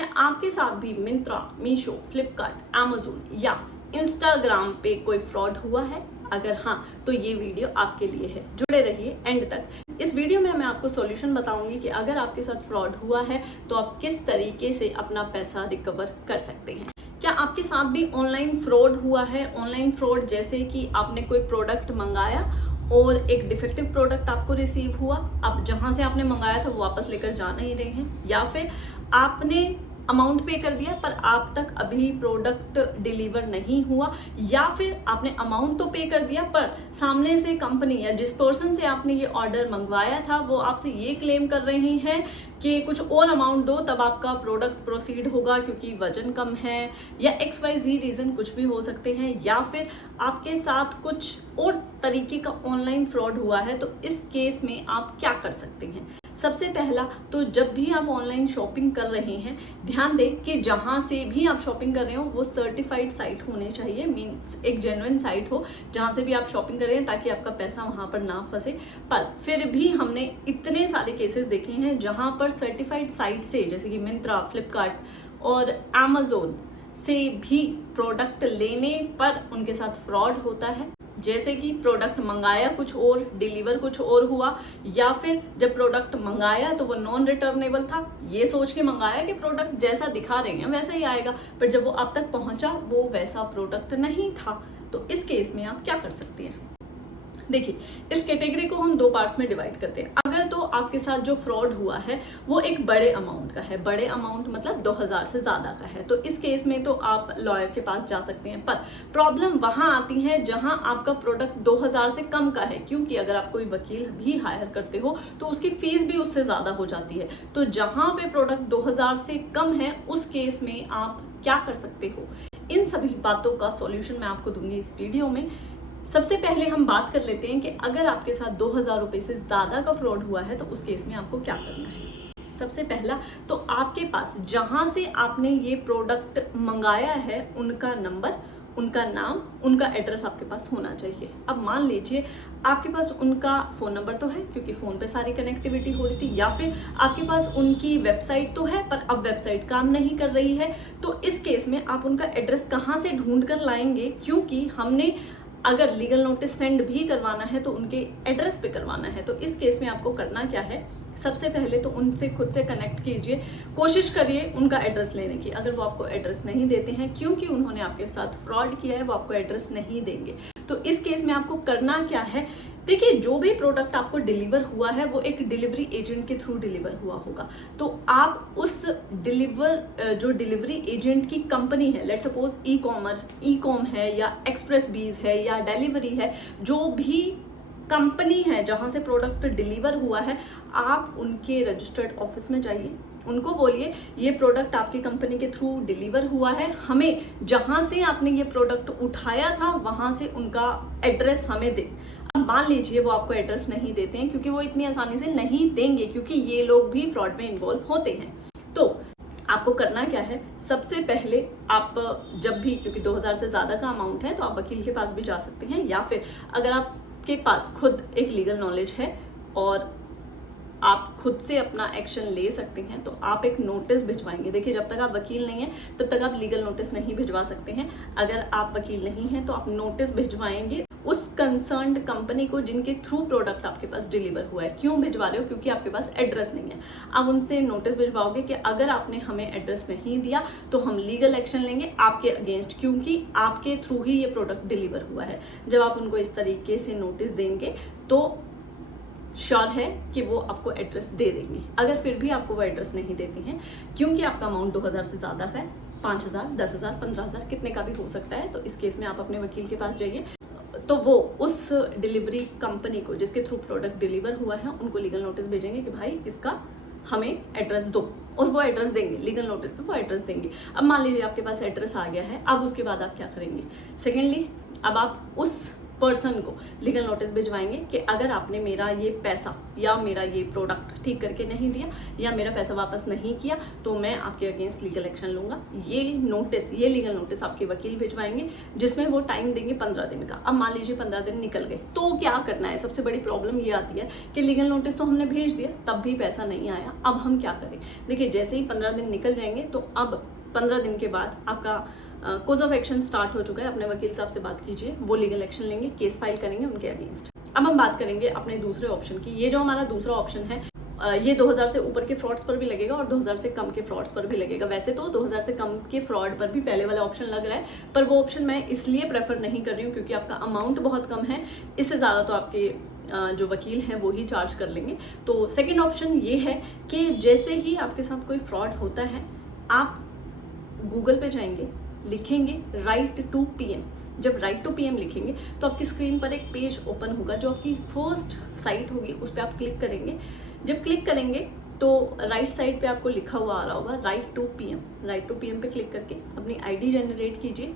क्या आपके साथ भी मिंत्रा, मीशो, फ्लिपकार्ट, अमेजोन या इंस्टाग्राम पे कोई फ्रॉड हुआ है? अगर हाँ, तो ये वीडियो आपके लिए है। जुड़े रहिए एंड तक। इस वीडियो में मैं आपको सॉल्यूशन बताऊंगी कि अगर आपके साथ फ्रॉड हुआ है तो आप किस तरीके से अपना पैसा रिकवर कर सकते हैं। क्या आपके साथ भी ऑनलाइन फ्रॉड हुआ है? ऑनलाइन फ्रॉड जैसे कि आपने कोई प्रोडक्ट मंगाया और एक डिफेक्टिव प्रोडक्ट आपको रिसीव हुआ, अब जहां से आपने मंगाया था वो वापस लेकर जा नहीं रहे हैं, या फिर आपने अमाउंट पे कर दिया पर आप तक अभी प्रोडक्ट डिलीवर नहीं हुआ, या फिर आपने अमाउंट तो पे कर दिया पर सामने से कंपनी या जिस पर्सन से आपने ये ऑर्डर मंगवाया था वो आपसे ये क्लेम कर रहे हैं कि कुछ और अमाउंट दो तब आपका प्रोडक्ट प्रोसीड होगा क्योंकि वजन कम है, या XYZ रीज़न कुछ भी हो सकते हैं, या फिर आपके साथ कुछ और तरीके का ऑनलाइन फ्रॉड हुआ है। तो इस केस में आप क्या कर सकते हैं? सबसे पहला तो जब भी आप ऑनलाइन शॉपिंग कर रहे हैं, ध्यान दें कि जहां से भी आप शॉपिंग कर रहे हो वो सर्टिफाइड साइट होनी चाहिए, मीन्स एक जेन्युइन साइट हो जहां से भी आप शॉपिंग कर रहे हैं, ताकि आपका पैसा वहां पर ना फंसे। पर फिर भी हमने इतने सारे केसेस देखे हैं जहां पर सर्टिफाइड साइट से, जैसे कि मिंत्रा, फ्लिपकार्ट और अमेजोन से भी प्रोडक्ट लेने पर उनके साथ फ्रॉड होता है। जैसे कि प्रोडक्ट मंगाया कुछ और, डिलीवर कुछ और हुआ, या फिर जब प्रोडक्ट मंगाया तो वो नॉन रिटर्नेबल था, ये सोच के मंगाया कि प्रोडक्ट जैसा दिखा रहे हैं वैसा ही आएगा, पर जब वो आप तक पहुंचा वो वैसा प्रोडक्ट नहीं था। तो इस केस में आप क्या कर सकती हैं? देखिए, इस कैटेगरी को हम दो पार्ट्स में डिवाइड करते हैं। अगर तो आपके साथ जो फ्रॉड हुआ है वो एक बड़े अमाउंट का है, बड़े अमाउंट मतलब 2000 से ज़्यादा का है, तो इस केस में तो आप लॉयर के पास जा सकते हैं। पर प्रॉब्लम वहाँ आती है जहाँ आपका प्रोडक्ट 2000 से कम का है, क्योंकि अगर आप कोई वकील भी हायर करते हो तो उसकी फीस भी उससे ज़्यादा हो जाती है। तो जहाँ पे प्रोडक्ट 2000 से कम है उस केस में आप क्या कर सकते हो, इन सभी बातों का सॉल्यूशन मैं आपको दूंगी इस वीडियो में। सबसे पहले हम बात कर लेते हैं कि अगर आपके साथ 2000 रुपये से ज़्यादा का फ्रॉड हुआ है तो उस केस में आपको क्या करना है। सबसे पहला तो आपके पास जहां से आपने ये प्रोडक्ट मंगाया है उनका नंबर, उनका नाम, उनका एड्रेस आपके पास होना चाहिए। अब मान लीजिए आपके पास उनका फ़ोन नंबर तो है क्योंकि फ़ोन पे सारी कनेक्टिविटी हो रही थी, या फिर आपके पास उनकी वेबसाइट तो है पर अब वेबसाइट काम नहीं कर रही है। तो इस केस में आप उनका एड्रेस कहाँ से ढूंढ कर लाएंगे, क्योंकि हमने अगर लीगल नोटिस सेंड भी करवाना है तो उनके एड्रेस पे करवाना है। तो इस केस में आपको करना क्या है, सबसे पहले तो उनसे खुद से कनेक्ट कीजिए, कोशिश करिए उनका एड्रेस लेने की। अगर वो आपको एड्रेस नहीं देते हैं क्योंकि उन्होंने आपके साथ फ्रॉड किया है, वो आपको एड्रेस नहीं देंगे। तो इस केस में आपको करना क्या है, देखिए जो भी प्रोडक्ट आपको डिलीवर हुआ है वो एक डिलीवरी एजेंट के थ्रू डिलीवर हुआ होगा। तो आप उस जो डिलीवरी एजेंट की कंपनी है, लेट्स सपोज ई कॉम है या एक्सप्रेस बीज है या डिलीवरी है, जो भी कंपनी है जहां से प्रोडक्ट डिलीवर हुआ है, आप उनके रजिस्टर्ड ऑफिस में जाइए, उनको बोलिए ये प्रोडक्ट आपकी कंपनी के थ्रू डिलीवर हुआ है, हमें जहां से आपने ये प्रोडक्ट उठाया था वहां से उनका एड्रेस हमें दे। अब मान लीजिए वो आपको एड्रेस नहीं देते हैं, क्योंकि वो इतनी आसानी से नहीं देंगे, क्योंकि ये लोग भी फ्रॉड में इन्वॉल्व होते हैं। तो आपको करना क्या है, सबसे पहले आप जब भी, क्योंकि 2000 से ज़्यादा का अमाउंट है तो आप वकील के पास भी जा सकते हैं, या फिर अगर आपके पास खुद एक लीगल नॉलेज है और आप खुद से अपना एक्शन ले सकते हैं तो आप एक नोटिस भिजवाएंगे। देखिए जब तक आप वकील नहीं हैं तब तक आप लीगल नोटिस नहीं भिजवा सकते हैं। अगर आप वकील नहीं हैं तो आप नोटिस भिजवाएंगे उस कंसर्न्ड कंपनी को जिनके थ्रू प्रोडक्ट आपके पास डिलीवर हुआ है। क्यों भिजवा रहे हो, क्योंकि आपके पास एड्रेस नहीं है। आप उनसे नोटिस भिजवाओगे कि अगर आपने हमें एड्रेस नहीं दिया तो हम लीगल एक्शन लेंगे आपके अगेंस्ट, क्योंकि आपके थ्रू ही ये प्रोडक्ट डिलीवर हुआ है। जब आप उनको इस तरीके से नोटिस देंगे तो श्योर है कि वो आपको एड्रेस दे देंगे। अगर फिर भी आपको वो एड्रेस नहीं देती हैं, क्योंकि आपका अमाउंट 2000 से ज़्यादा है, 5000, 10,000, 15,000 कितने का भी हो सकता है, तो इस केस में आप अपने वकील के पास जाइए, तो वो उस डिलीवरी कंपनी को जिसके थ्रू प्रोडक्ट डिलीवर हुआ है उनको लीगल नोटिस भेजेंगे कि भाई इसका हमें एड्रेस दो, और वो एड्रेस देंगे, लीगल नोटिस पे वो एड्रेस देंगे। अब मान लीजिए आपके पास एड्रेस आ गया है, अब उसके बाद आप क्या करेंगे। सेकेंडली अब आप उस पर्सन को लीगल नोटिस भिजवाएंगे कि अगर आपने मेरा ये पैसा या मेरा ये प्रोडक्ट ठीक करके नहीं दिया या मेरा पैसा वापस नहीं किया तो मैं आपके अगेंस्ट लीगल एक्शन लूँगा। ये लीगल नोटिस आपके वकील भिजवाएंगे, जिसमें वो टाइम देंगे 15 दिन का। अब मान लीजिए 15 दिन निकल गए तो क्या करना है? सबसे बड़ी प्रॉब्लम ये आती है कि लीगल नोटिस तो हमने भेज दिया, तब भी पैसा नहीं आया, अब हम क्या करें? देखिए, जैसे ही 15 दिन निकल जाएंगे तो अब 15 दिन के बाद आपका कोज ऑफ एक्शन स्टार्ट हो चुका है। अपने वकील साहब से बात कीजिए, वो लीगल एक्शन लेंगे, केस फाइल करेंगे उनके अगेंस्ट। अब हम बात करेंगे अपने दूसरे ऑप्शन की। ये जो हमारा दूसरा ऑप्शन है ये 2000 से ऊपर के फ्रॉड्स पर भी लगेगा और 2000 से कम के फ्रॉड्स पर भी लगेगा। वैसे तो 2000 से कम के फ्रॉड पर भी पहले वाला ऑप्शन लग रहा है, पर वो ऑप्शन मैं इसलिए प्रेफर नहीं कर रही हूँ क्योंकि आपका अमाउंट बहुत कम है। इससे ज़्यादा तो आपके जो वकील हैं वो ही चार्ज कर लेंगे। तो सेकेंड ऑप्शन ये है कि जैसे ही आपके साथ कोई फ्रॉड होता है, आप गूगल पे जाएंगे, लिखेंगे राइट टू पीएम। जब राइट टू पीएम लिखेंगे तो आपकी स्क्रीन पर एक पेज ओपन होगा, जो आपकी फर्स्ट साइट होगी, उस पर आप क्लिक करेंगे। जब क्लिक करेंगे तो राइट साइड पे आपको लिखा हुआ आ रहा होगा right to PM. Right to PM पे क्लिक करके अपनी आईडी जनरेट कीजिए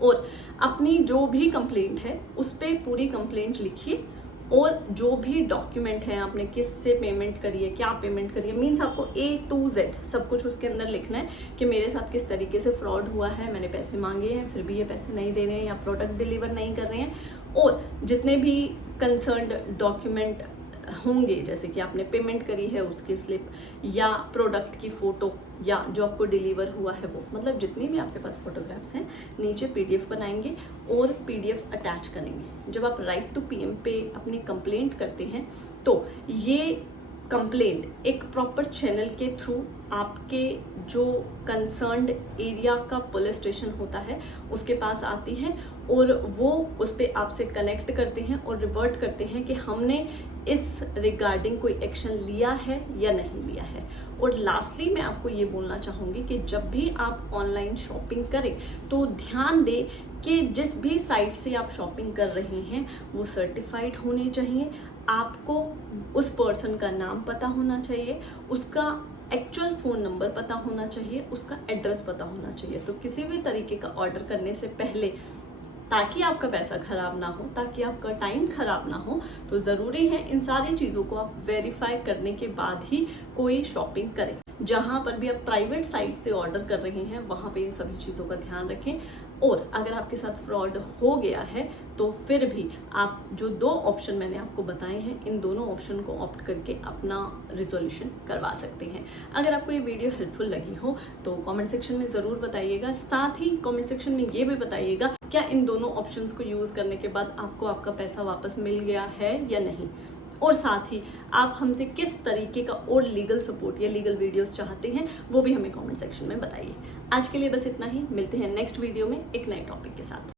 और अपनी जो भी कंप्लेंट है उस पर पूरी कंप्लेंट लिखिए और जो भी डॉक्यूमेंट है, आपने किससे पेमेंट करी है, क्या पेमेंट करी है, मीन्स आपको A to Z सब कुछ उसके अंदर लिखना है कि मेरे साथ किस तरीके से फ्रॉड हुआ है, मैंने पैसे मांगे हैं फिर भी ये पैसे नहीं दे रहे हैं या प्रोडक्ट डिलीवर नहीं कर रहे हैं, और जितने भी कंसर्न्ड डॉक्यूमेंट होंगे, जैसे कि आपने पेमेंट करी है उसकी स्लिप या प्रोडक्ट की फ़ोटो या जो आपको डिलीवर हुआ है वो, मतलब जितनी भी आपके पास फोटोग्राफ्स हैं, नीचे PDF बनाएंगे और PDF अटैच करेंगे। जब आप राइट टू पीएम पे अपनी कंप्लेंट करते हैं तो ये कंप्लेंट एक प्रॉपर चैनल के थ्रू आपके जो कंसर्न्ड एरिया का पुलिस स्टेशन होता है उसके पास आती है और वो उस पर आपसे कनेक्ट करते हैं और रिवर्ट करते हैं कि हमने इस रिगार्डिंग कोई एक्शन लिया है या नहीं लिया है। और लास्टली मैं आपको ये बोलना चाहूँगी कि जब भी आप ऑनलाइन शॉपिंग करें तो ध्यान दें कि जिस भी साइट से आप शॉपिंग कर रहे हैं वो सर्टिफाइड होनी चाहिए। आपको उस पर्सन का नाम पता होना चाहिए, उसका एक्चुअल फ़ोन नंबर पता होना चाहिए, उसका एड्रेस पता होना चाहिए। तो किसी भी तरीके का ऑर्डर करने से पहले, ताकि आपका पैसा ख़राब ना हो, ताकि आपका टाइम ख़राब ना हो, तो ज़रूरी है इन सारी चीज़ों को आप वेरीफाई करने के बाद ही कोई शॉपिंग करें। जहाँ पर भी आप प्राइवेट साइट से ऑर्डर कर रहे हैं वहाँ पे इन सभी चीज़ों का ध्यान रखें। और अगर आपके साथ फ्रॉड हो गया है तो फिर भी आप जो 2 ऑप्शन मैंने आपको बताए हैं, इन दोनों ऑप्शन को ऑप्ट करके अपना रिजोल्यूशन करवा सकते हैं। अगर आपको ये वीडियो हेल्पफुल लगी हो तो कमेंट सेक्शन में ज़रूर बताइएगा। साथ ही कमेंट सेक्शन में ये भी बताइएगा क्या इन दोनों ऑप्शंस को यूज़ करने के बाद आपको आपका पैसा वापस मिल गया है या नहीं, और साथ ही आप हमसे किस तरीके का और लीगल सपोर्ट या लीगल वीडियोस चाहते हैं वो भी हमें कमेंट सेक्शन में बताइए। आज के लिए बस इतना ही, मिलते हैं नेक्स्ट वीडियो में एक नए टॉपिक के साथ।